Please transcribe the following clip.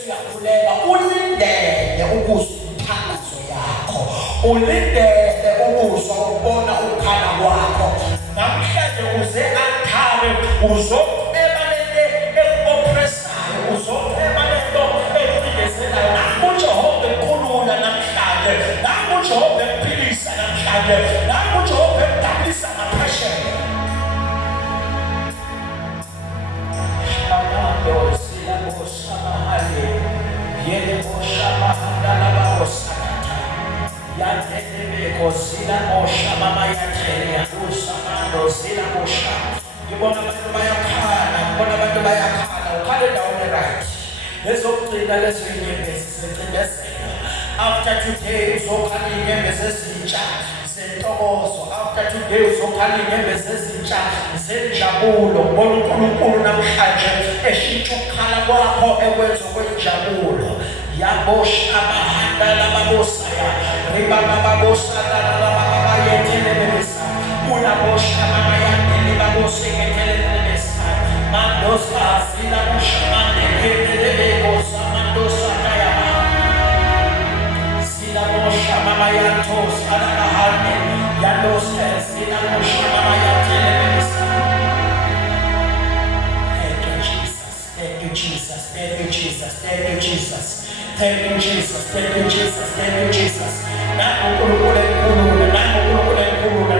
uyakhuleka ulindele ukuzwa umthandazo yakho, ulindele ukuzwa ukubona ukukhala kwakho. Namhlanje uze athale uzopheba lento ekuoppressayo, uzopheba lento ekudizelayo. Nangu uJehova ekhulula namhlanje, nangu uJehova ephilisa namhlanje, nangu uJehova ekudabisa ngaphesheya. After today, uzokhala inyembezi ezintsha zentokozo. After today, uzokhala inyembezi ezintsha zenjabulo. Ngibona uNkulunkulu namhlanje eshintsha ukukhala kwakho ekwenza okwenjabulo. Yabosha amahanda lababosaya, ribaba babosana lababa yetelebelesa, ulabosha mama yandele baboseketelebelesa, mandosa sila mushamande yetelebeko samandosa kayama, sila musha mama yantos alabahane, yandosa sila musha mama yetelebelesa. Thank you, Jesus. Thank you, Jesus. Thank you, Jesus. Thank you, Jesus. Thank you, Jesus. Thank you, Jesus. Thank you, Jesus. Nangu uNkulunkulu enkulu, nangu uNkulunkulu enkulu.